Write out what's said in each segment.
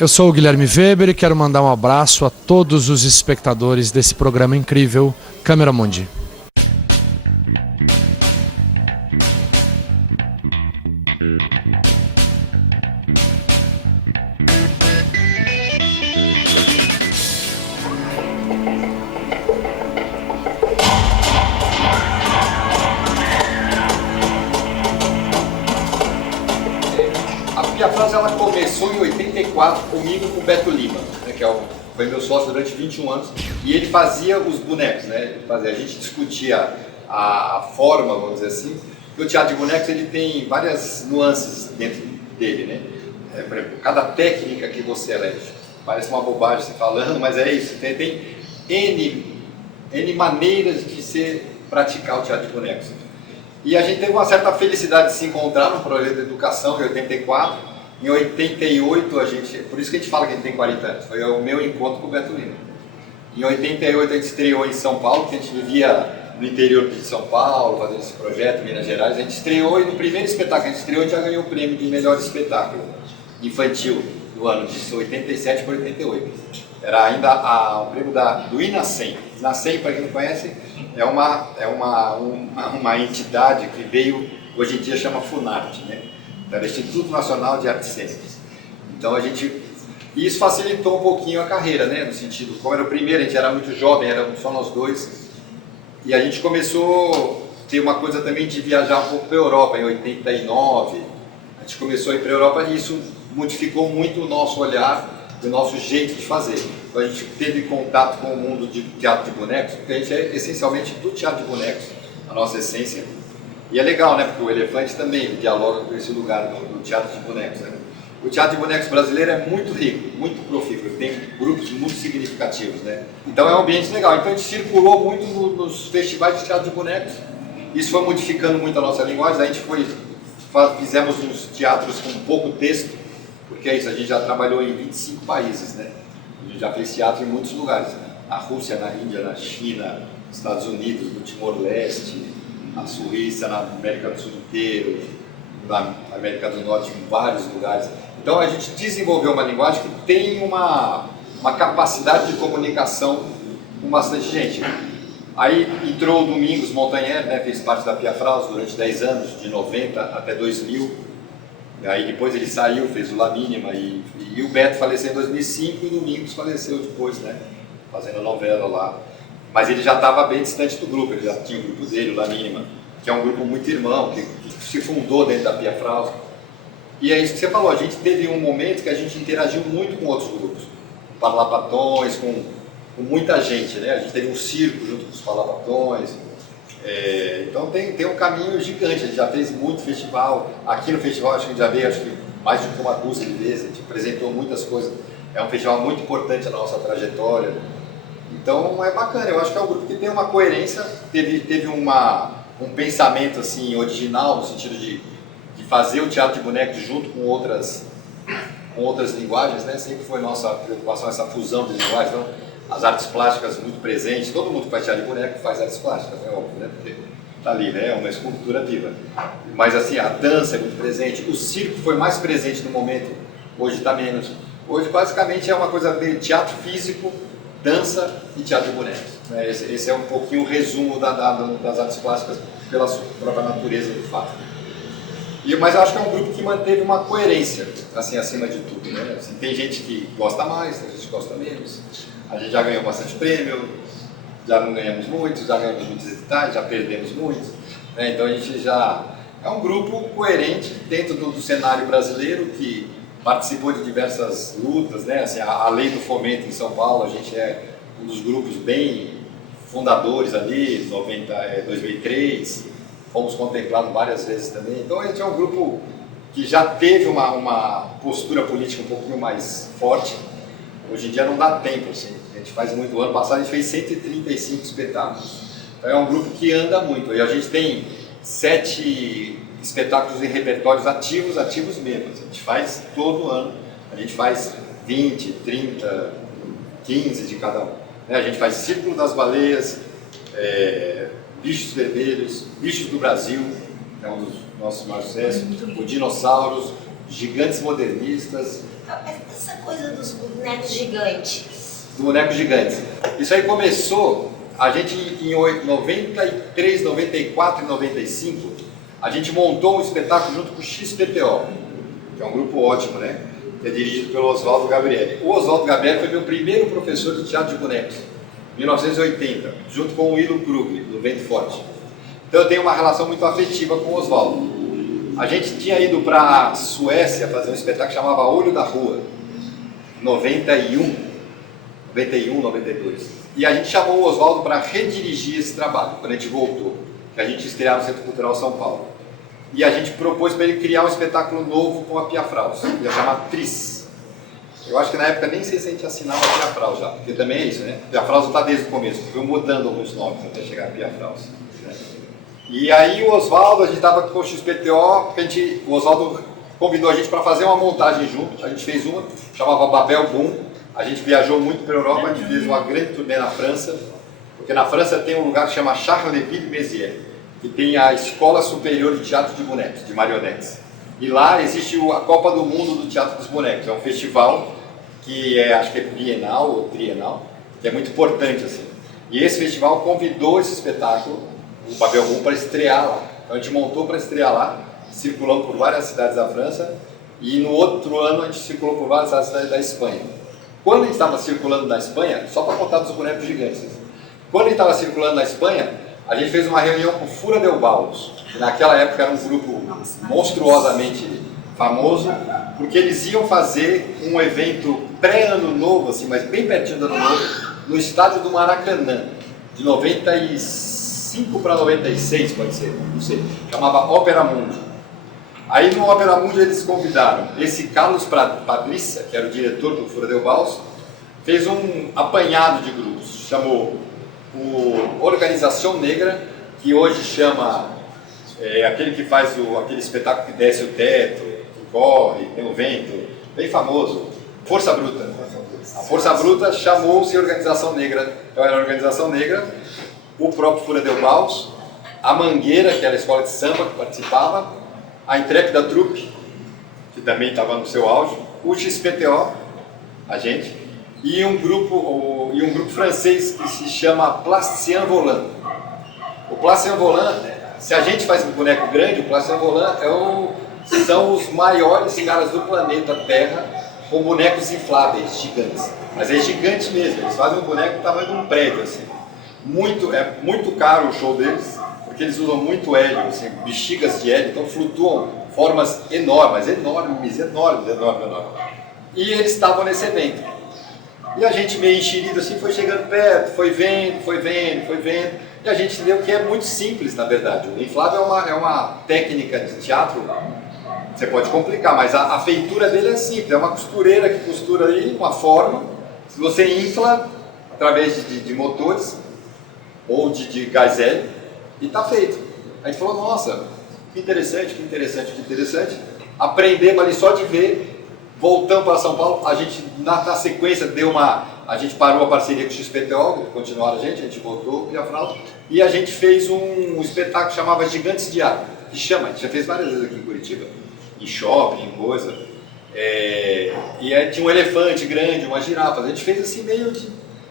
Eu sou o Guilherme Weber e quero mandar um abraço a todos os espectadores desse programa incrível, Câmera Mundi. A Piafrause ela começou em 84 comigo com o Beto Lima, né, que foi meu sócio durante 21 anos, e ele fazia os bonecos, né? A gente discutia a forma, vamos dizer assim, porque o teatro de bonecos ele tem várias nuances dentro dele, né? Por exemplo, cada técnica que você elege, parece uma bobagem você falando, mas é isso, tem N maneiras de se praticar o teatro de bonecos. E a gente teve uma certa felicidade de se encontrar no projeto de educação em 84. Em 88, por isso que a gente fala que a gente tem 40 anos, foi o meu encontro com o Beto Lima. Em 88 a gente estreou em São Paulo, que a gente vivia no interior de São Paulo, fazendo esse projeto em Minas Gerais. A gente estreou e no primeiro espetáculo que a gente estreou, a gente já ganhou o prêmio de melhor espetáculo infantil do ano, de 87 para 88. Era ainda o prêmio do INASEM. INASEM, para quem não conhece, é uma entidade que veio, hoje em dia chama Funarte, né? Era o Instituto Nacional de Artes Cênicas. Então isso facilitou um pouquinho a carreira, né? No sentido, como era o primeiro, a gente era muito jovem, éramos só nós dois, e a gente começou a ter uma coisa também de viajar um pouco para a Europa, em 89, a gente começou a ir para a Europa e isso modificou muito o nosso olhar, o nosso jeito de fazer. Então a gente teve contato com o mundo de teatro de bonecos, porque a gente é essencialmente do teatro de bonecos, a nossa essência. E é legal, né? Porque o Elefante também dialoga com esse lugar do teatro de bonecos, né? O teatro de bonecos brasileiro é muito rico, muito profícuo, tem grupos muito significativos, né? Então é um ambiente legal. Então a gente circulou muito nos festivais de teatro de bonecos. Isso foi modificando muito a nossa linguagem. A gente fizemos uns teatros com pouco texto, porque é isso, a gente já trabalhou em 25 países, né? A gente já fez teatro em muitos lugares, né? Na Rússia, na Índia, na China, nos Estados Unidos, no Timor-Leste, na Suíça, na América do Sul inteiro, na América do Norte, em vários lugares. Então a gente desenvolveu uma linguagem que tem uma capacidade de comunicação com bastante gente. Aí entrou o Domingos Montanher, né, fez parte da Piafrause durante 10 anos, de 90 até 2000. Aí depois ele saiu, fez o La Mínima e o Beto faleceu em 2005 e o Domingos faleceu depois, né, fazendo a novela lá. Mas ele já estava bem distante do grupo, ele já tinha o grupo dele, o La Mínima, que é um grupo muito irmão, que se fundou dentro da Piafrause. E é isso que você falou, a gente teve um momento que a gente interagiu muito com outros grupos, com Parlapatões, com muita gente, né? A gente teve um circo junto com os Parlapatões. Então tem um caminho gigante, a gente já fez muito festival. Aqui no festival acho que a gente já veio mais de uma dúzia de vezes, a gente apresentou muitas coisas. É um festival muito importante na nossa trajetória. Então é bacana, eu acho que é um grupo que tem uma coerência, teve um pensamento assim, original, no sentido de fazer o teatro de bonecos junto com outras linguagens, né? Sempre foi nossa preocupação essa fusão de linguagens. Então, as artes plásticas muito presentes, todo mundo que faz teatro de boneco faz artes plásticas, é óbvio, né? Porque tá ali, né? É uma escultura viva. Mas assim, a dança é muito presente, o circo foi mais presente no momento, hoje está menos. Hoje basicamente é uma coisa de teatro físico, dança e teatro de bonecos. Né? Esse é um pouquinho o resumo das artes plásticas pela sua própria natureza de fato. Mas eu acho que é um grupo que manteve uma coerência, assim, acima de tudo. Né? Assim, tem gente que gosta mais, tem gente que gosta menos. A gente já ganhou bastante prêmio, já não ganhamos muitos, já ganhamos muitos editais, já perdemos muitos. Né? Então a gente já é um grupo coerente dentro do cenário brasileiro que participou de diversas lutas, né? Assim, a Lei do Fomento em São Paulo, a gente é um dos grupos bem fundadores ali, 2003, fomos contemplados várias vezes também. Então a gente é um grupo que já teve uma postura política um pouquinho mais forte. Hoje em dia não dá tempo, assim. A gente faz muito. O ano passado a gente fez 135 espetáculos. Então é um grupo que anda muito. E a gente tem 7 espetáculos em repertórios ativos mesmo. A gente faz todo ano. A gente faz 20, 30, 15 de cada um. A gente faz Círculo das Baleias, Bichos Vermelhos, Bichos do Brasil, é um dos nossos maiores sucessos, o Dinossauros, gigantes modernistas. Essa coisa dos bonecos gigantes. Dos bonecos gigantes. Isso aí começou, a gente em 93, 94 e 95, a gente montou um espetáculo junto com o XPTO, que é um grupo ótimo, né? Que é dirigido pelo Oswaldo Gabrielli. O Oswaldo Gabrielli foi meu primeiro professor de teatro de bonecos, em 1980, junto com o Willo Krug, do Vento Forte. Então eu tenho uma relação muito afetiva com o Oswaldo. A gente tinha ido para a Suécia fazer um espetáculo que chamava Olho da Rua, 91, 92. E a gente chamou o Oswaldo para redirigir esse trabalho, quando a gente voltou, que a gente estreava no Centro Cultural São Paulo. E a gente propôs para ele criar um espetáculo novo com a Pia Fraus, que ia chamar Tris. Eu acho que na época nem sei se a gente assinava a Pia Fraus já, porque também é isso, né? Pia Fraus não está desde o começo, foi mudando alguns nomes até chegar a Pia Fraus. Né? E aí o Oswaldo, a gente estava com o XPTO, o Oswaldo convidou a gente para fazer uma montagem junto, a gente fez uma, chamava Babel Boom, a gente viajou muito para a Europa, a gente fez uma grande turnê na França, porque na França tem um lugar que chama Charleville Mézières, que tem a Escola Superior de Teatro de Bonecos, de marionetes. E lá existe a Copa do Mundo do Teatro dos Bonecos, é um festival que acho que é bienal ou trienal, que é muito importante assim. E esse festival convidou esse espetáculo, o Babel Boom, para estrear lá. Então a gente montou para estrear lá, circulamos por várias cidades da França, e no outro ano a gente circulou por várias cidades da Espanha. Quando a gente estava circulando na Espanha, só para contar dos bonecos gigantes, quando a gente estava circulando na Espanha, a gente fez uma reunião com o Fura del Baus, que naquela época era um grupo monstruosamente famoso, porque eles iam fazer um evento pré-ano novo, assim, mas bem pertinho do ano novo, no estádio do Maracanã, de 95 para 96, pode ser, não sei, chamava Ópera Mundi. Aí no Ópera Mundi eles convidaram esse Carlos Padrissa, que era o diretor do Fura del Baus, fez um apanhado de grupos, chamou o Organização Negra, que hoje chama aquele que faz aquele espetáculo que desce o teto, que corre, tem o vento, bem famoso, Força Bruta. A Força Bruta chamou-se Organização Negra, então era a Organização Negra, o próprio Fura del Baus, a Mangueira, que era a escola de samba que participava, a Intrépida Troupe, que também estava no seu auge, o XPTO, a gente, e um grupo francês que se chama Plastien Volant. O Plastien Volant, se a gente faz um boneco grande, o Plastien Volant são os maiores caras do planeta Terra com bonecos infláveis, gigantes. Mas é gigante mesmo, eles fazem um boneco do tamanho de um prédio, assim. É muito caro o show deles, porque eles usam muito hélio, assim, bexigas de hélio, então flutuam formas enormes. E eles estavam nesse evento. E a gente meio enxerido assim, foi chegando perto, foi vendo, e a gente entendeu que é muito simples, na verdade. O inflável é uma técnica de teatro, você pode complicar, mas a feitura dele é simples, é uma costureira que costura ali uma forma, se você infla através de motores ou de gás hélio, e está feito. A gente falou, nossa, que interessante, aprendemos ali só de ver. Voltamos para São Paulo, a gente na sequência a gente parou a parceria com o XPTO, continuaram a gente voltou para a Fraude, e a gente fez um espetáculo que chamava Gigantes de Ar, a gente já fez várias vezes aqui em Curitiba, em shopping, em coisa, e aí tinha um elefante grande, uma girafa, a gente fez assim meio de...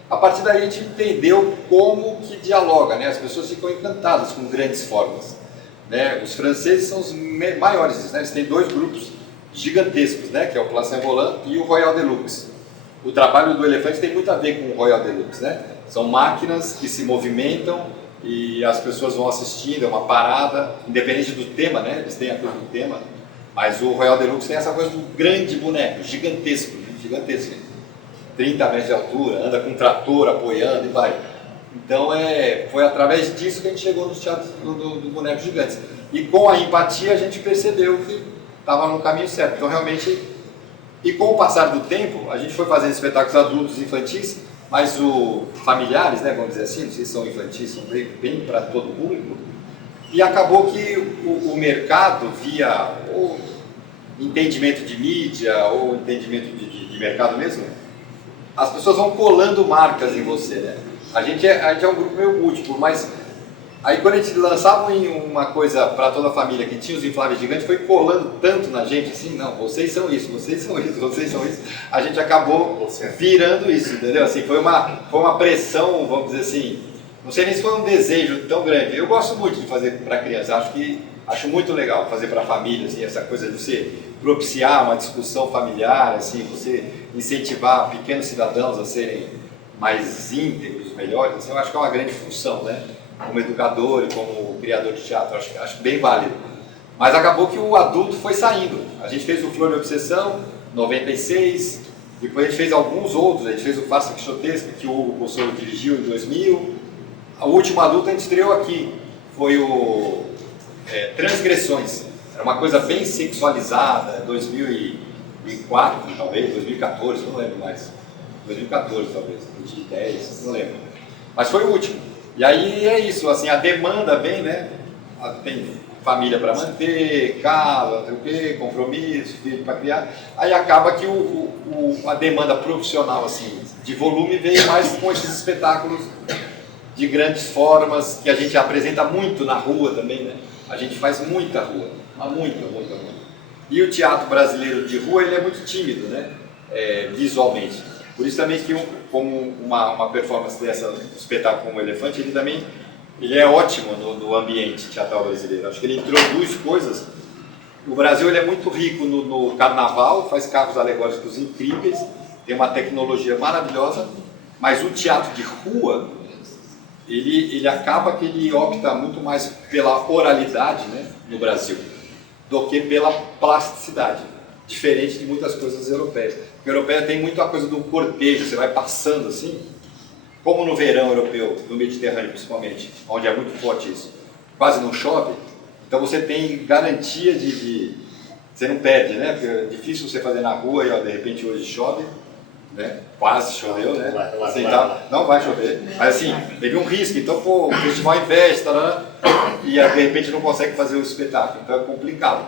A partir daí a gente entendeu como que dialoga, né? As pessoas ficam encantadas com grandes formas, né? Os franceses são os maiores, né? Eles têm dois grupos gigantescos, né? Que é o Plastien Volant e o Royal Deluxe. O trabalho do elefante tem muito a ver com o Royal Deluxe, né? São máquinas que se movimentam e as pessoas vão assistindo, é uma parada, independente do tema, né? Eles têm a coisa do tema, mas o Royal Deluxe tem essa coisa do grande boneco, gigantesco, 30 metros de altura, anda com um trator apoiando e vai. Então foi através disso que a gente chegou nos teatros do boneco gigantes. E com a empatia a gente percebeu que estava no caminho certo. Então realmente, e com o passar do tempo, a gente foi fazendo espetáculos adultos e infantis, mas familiares, né, vamos dizer assim, não sei se são infantis, são bem para todo público. E acabou que o mercado, via ou entendimento de mídia ou entendimento de mercado mesmo, as pessoas vão colando marcas em você, né? A gente é um grupo meio múltiplo, mas Aí quando a gente lançava uma coisa para toda a família que tinha os infláveis gigantes, foi colando tanto na gente, assim, não, vocês são isso, vocês são isso, vocês são isso. A gente acabou virando isso, entendeu? Assim, foi uma pressão, vamos dizer assim, não sei nem se foi um desejo tão grande. Eu gosto muito de fazer para criança, acho muito legal fazer para a família, assim, essa coisa de você propiciar uma discussão familiar, assim, você incentivar pequenos cidadãos a serem mais íntegros, melhores, assim, eu acho que é uma grande função, né? Como educador e como criador de teatro, acho bem válido. Mas acabou que o adulto foi saindo. A gente fez o Flor de Obsessão, 96, depois a gente fez alguns outros, a gente fez o Farsa Quixotesca, que o Hugo Bossolo dirigiu em 2000. O último adulto a gente estreou aqui, foi o Transgressões. Era uma coisa bem sexualizada, 2004 talvez, 2014, não lembro mais. 2014 talvez, 2010, não lembro. Mas foi o último. E aí é isso, assim, a demanda vem, né? Tem família para manter, casa, não sei o quê, compromisso, filho para criar. Aí acaba que a demanda profissional, assim, de volume veio mais com esses espetáculos de grandes formas, que a gente apresenta muito na rua também, né? A gente faz muita rua, muita. E o teatro brasileiro de rua, ele é muito tímido, né? Visualmente. Por isso também que como uma performance dessa, um espetáculo como o Elefante, ele é ótimo no ambiente teatral brasileiro. Acho que ele introduz coisas. O Brasil ele é muito rico no carnaval, faz carros alegóricos incríveis, tem uma tecnologia maravilhosa, mas o teatro de rua, ele acaba que ele opta muito mais pela oralidade, né, no Brasil, do que pela plasticidade, diferente de muitas coisas europeias. Porque a europeia tem muito a coisa do cortejo, você vai passando assim, como no verão europeu, no Mediterrâneo principalmente, onde é muito forte isso, quase não chove, então você tem garantia de você não perde, né? Porque é difícil você fazer na rua e ó, de repente hoje chove, né? Quase choveu, né? Assim, não vai chover, mas assim, teve um risco, então pô, o festival investe, e de repente não consegue fazer o espetáculo, então é complicado.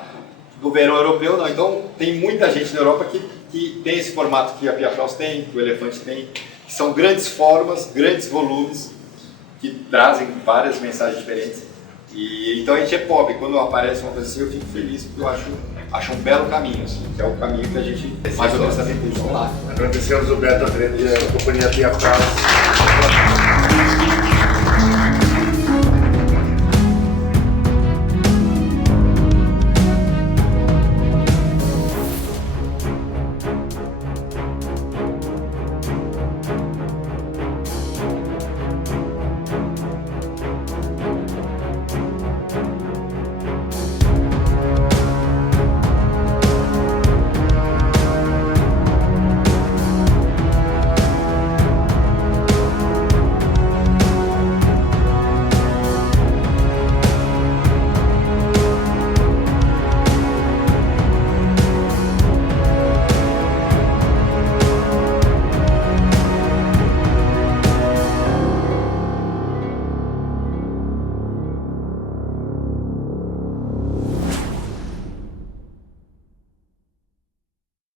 No verão europeu não, então tem muita gente na Europa que tem esse formato que a Pia France tem, que o Elefante tem, que são grandes formas, grandes volumes, que trazem várias mensagens diferentes. E então a gente é pobre, quando aparece uma coisa assim eu fico feliz, porque eu acho um belo caminho, assim, que é o caminho que a gente mais ou menos está tentando. Vamos lá. Agradecemos o Beto André e a companhia Pia France.